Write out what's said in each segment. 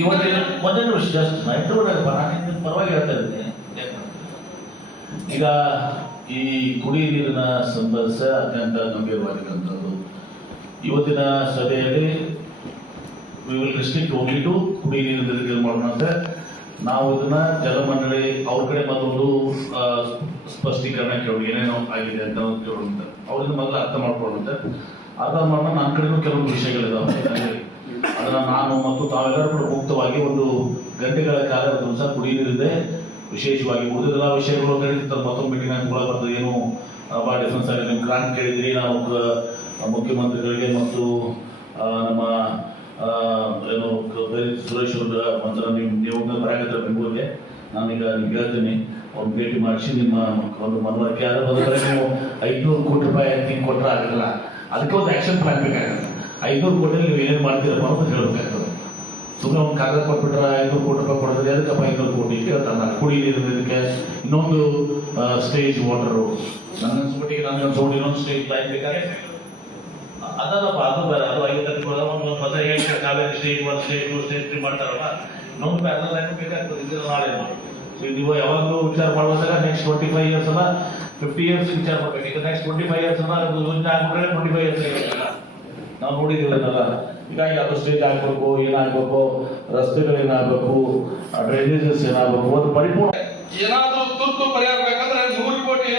ಇವತ್ತಿನ ಒಂದೇ ನಿಮಿಷ ಜಸ್ಟ್ ನೈಟ್ರೂರಪ್ಪ ನಾನು ಪರವಾಗಿ ಹೇಳ್ತಾ ಇದ್ದೀನಿ ಈಗ ಈ ಕುಡಿ ನೀರಿನ ಸಂಬಂಧ ಅತ್ಯಂತ ಗಂಭೀರವಾಗಿರುವಂಥದ್ದು ಇವತ್ತಿನ ಸಭೆಯಲ್ಲಿ ರಿಸ್ಟ್ರಿಕ್ಟ್ ಓನ್ಲಿ ಟು ಕುಡಿ ನೀರಿನ ಇದು ಮಾಡೋಣಂತೆ ನಾವು ಇದನ್ನ ಜಲಮಂಡಳಿ ಅವ್ರ ಕಡೆ ಮೊದಲು ಸ್ಪಷ್ಟೀಕರಣ ಕೇಳೋಣ ಏನೇನೋ ಆಗಿದೆ ಅಂತ ಅವ್ರಿಂದ ಮೊದಲು ಅರ್ಥ ಮಾಡ್ಕೊಳ್ಳುತ್ತೆ ಅದಾದ ಮಾಡೋಣ ನನ್ನ ಕಡೆನೂ ಕೆಲವೊಂದು ವಿಷಯಗಳಿದಾವೆ. ಅದನ್ನು ನಾನು ಮತ್ತು ತಾವೆಲ್ಲರೂ ಕೂಡ ಮುಕ್ತವಾಗಿ ಒಂದು ಗಂಟೆಗಳ ಕಾಲ ದಿವಸ ಕುಡಿಯಲಿದೆ ವಿಶೇಷವಾಗಿ ಉಳಿದೆಲ್ಲ ವಿಷಯಗಳು ನಡೀತಾರೆ ಮತ್ತೊಂದು ಮೀಟಿಂಗ್ ಕೂಡ ಏನು ಭಾಳ ಡಿಫ್ರೆನ್ಸ್ ಆಗಿದೆ. ನಿಮ್ಮ ಗ್ರಾಂಟ್ ಕೇಳಿದ್ರಿ, ನಾವು ಮುಖ್ಯಮಂತ್ರಿಗಳಿಗೆ ಮತ್ತು ನಮ್ಮ ಏನು, ಸುರೇಶ್ ಅವ್ರ ಒಂಥರ ನೀವು ನೀವು ಬರಾಕತ್ತರ ಬೆಂಗಳೂರಿಗೆ. ನಾನೀಗ ನಿಮ್ಗೆ ಹೇಳ್ತೀನಿ ಅವ್ರನ್ನ ಭೇಟಿ ಮಾಡಿಸಿ ನಿಮ್ಮ ಒಂದು ಮನವರಿಕೆ ಆದ್ರೆ ಬಂದ್ರೆ ನೀವು ಐದುನೂರು ಕೋಟಿ ರೂಪಾಯಿ ನೀವು ಕೊಟ್ಟರೆ ಆಗಲ್ಲ. ಅದಕ್ಕೆ ಒಂದು ಆಕ್ಷನ್ ಪ್ಲಾನ್ ಬೇಕಾಗುತ್ತೆ ಐನೂರು ಕೋಟಿ ನೀವು ಏನೇನು ಮಾಡ್ತೀರಪ್ಪ ಅಂತ ಹೇಳಬೇಕಾಗ್ತದೆ. ಸುಮ್ಮನೆ ಒಂದು ಕಾಗದ ಕೊಟ್ಬಿಟ್ರೆ ಐನೂರು ಕೋಟಿ ರೂಪಾಯಿ ಕೊಡ್ತದೆ ಅದಕ್ಕಪ್ಪ ಐನೂರು ಕೋಟಿ ಕೇಳ್ತಾನೆ ಕುಡಿ ಇದಕ್ಕೆ. ಇನ್ನೊಂದು ಸ್ಟೇಜ್ ವಾಟರು ನನ್ನ ಅನ್ಸ್ಬಿಟ್ಟಿಗೆ ನನಗೆ ಅನ್ಸ್ಬಿಟ್ಟು ಇನ್ನೊಂದು ಸ್ಟೇಜ್ ಲೈನ್ ಬೇಕಾದ್ರೆ. ಅದಲ್ಲಪ್ಪ, ಅದು ಅದು ಐವತ್ತಕ್ಕೆ ಕೊಡ ಒಂದು ಪದ ಹೇಳ್ತಾರೆ. Kaveri stage one stage two stage three ಮಾಡ್ತಾರಲ್ಲ. ಇನ್ನೊಂದು ಪ್ಯಾರಲ್ ಲೈನ್ ಬೇಕಾಗ್ತದೆ ಇದು ನಾಳೆ ಸೊ ನೀವು ಯಾವಾಗಲೂ ವಿಚಾರ ಮಾಡುವಾಗ ನೆಕ್ಸ್ಟ್ ಟ್ವೆಂಟಿ ಫೈವ್ ಇಯರ್ಸ್ ಅಲ್ಲ ಫಿಫ್ಟಿ ಇಯರ್ಸ್ ವಿಚಾರ ಮಾಡ್ಬೇಕು. ಈಗ ನೆಕ್ಸ್ಟ್ ಟ್ವೆಂಟಿ ಫೈವ್ ಇಯರ್ಸ್ ಅಲ್ಲ, ಅದು ಯೋಜನೆ ಆಗ್ಬಿಟ್ರೆ ಟ್ವೆಂಟಿ ಫೈವ್ ಇಯರ್ಸ್ ನಾವು ನೋಡಿದ್ದೀವಿ ಅದನ್ನೆಲ್ಲ ಹೀಗಾಗಿ ಅದು ಸ್ಟೇಜ್ ಆಗ್ಬೇಕು, ಏನಾಗಬೇಕು, ರಸ್ತೆಗಳು ಏನಾಗಬೇಕು ಡ್ರೈನೇಜಸ್ ಏನಾಗಬೇಕು, ಒಂದು ಪರಿಪೂರ್ಣ ಏನಾದರೂ ತುರ್ತು ಪರಿಹಾರ ಬೇಕಂದ್ರೆ ನೂರು ಕೋಟಿ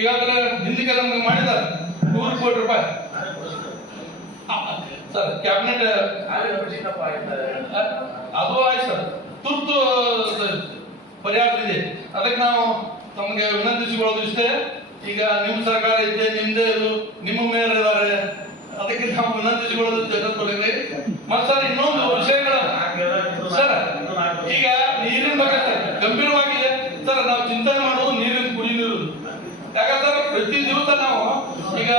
ಈಗಾಗಲೇ ಹಿಂದಿಗೆ ನಮ್ಗೆ ಮಾಡಿದ್ದಾರೆ. ನೂರು ಕೋಟಿ ರೂಪಾಯಿ. ಸರ್ ಕ್ಯಾಬಿನೆಟ್ ಅದು ಆಯ್ತು ಸರ್. ತುರ್ತು ಪರಿಹಾರ ಇದೆ. ಅದಕ್ಕೆ ನಾವು ತಮಗೆ ವಿನಂತಿಸಿಕೊಳ್ಳೋದು ಇಷ್ಟೇ. ಈಗ ನಿಮ್ಮ ಸರ್ಕಾರ ಇದೆ ನಿಮ್ದೇ ಇದು ನಿಮ್ಮ ಮೇಯರ್ ಇದ್ದಾರೆ. ಅದಕ್ಕೆ ನಾವು ವಿನಂತಿಸಿಕೊಳ್ಳೋದು ಜಗತ್ಕೊಳಿವಿ ಮತ್ತೆ ಸರ್ ಇನ್ನೊಂದು ವಿಷಯಗಳ ಸರ್ ಈಗ ನೀರಿನ ಬಗ್ಗೆ ಸರ್ ಗಂಭೀರವಾಗಿ ಸರ್ ನಾವು ಚಿಂತನೆ ಮಾಡೋದು ನೀರಿನ ಕುಡಿ ನೀರು. ಯಾಕಂದ್ರೆ ಪ್ರತಿ ದಿವಸ ನಾವು ಈಗ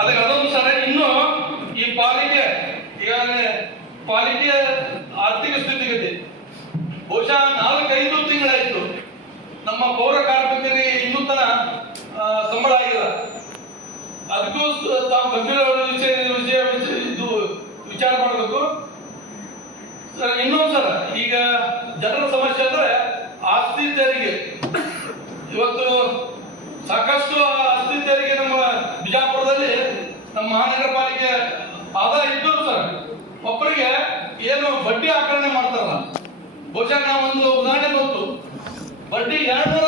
ಅದಕ್ಕೆ ಅದೊಂದು ಸರ್ ಇನ್ನು ಈ ಪಾಲಿಕೆ ಈಗಾಗಲೇ ಪಾಲಿಕೆಯ ಆರ್ಥಿಕ ಸ್ಥಿತಿಗತಿ ಬಹುಶಃ ನಾಲ್ಕೈದು ತಿಂಗಳಾಯ್ತು. ನಮ್ಮ ಪೌರ ಕಾರ್ಮಿಕರಿಗೆ ಇನ್ನೂ ತನ ಸಂಬಳ ಆಗಿಲ್ಲ. ಅದಕ್ಕೂ ತಾವು ಗಂಭೀರ ವಿಷಯ ವಿಷಯ ವಿಷಯ ಇದು ವಿಚಾರ ಮಾಡಬೇಕು. ಸರ್, ಇನ್ನೊಂದು ಸರ್ ಈಗ ಜನರ ಸಮಸ್ಯೆ ಮಹಾನಗರ ಪಾಲಿಕೆ ಆದಾಯ ಇದ್ದು ಸರ್. ಒಬ್ಬರಿಗೆ ಏನು ಬಡ್ಡಿ ಆಕರಣೆ ಮಾಡ್ತಾರಲ್ಲ. ಬಹುಶಃ ನಾವೊಂದು ಉದಾಹರಣೆ ಬಂತು ಬಡ್ಡಿ ಎರಡ್ನೂರ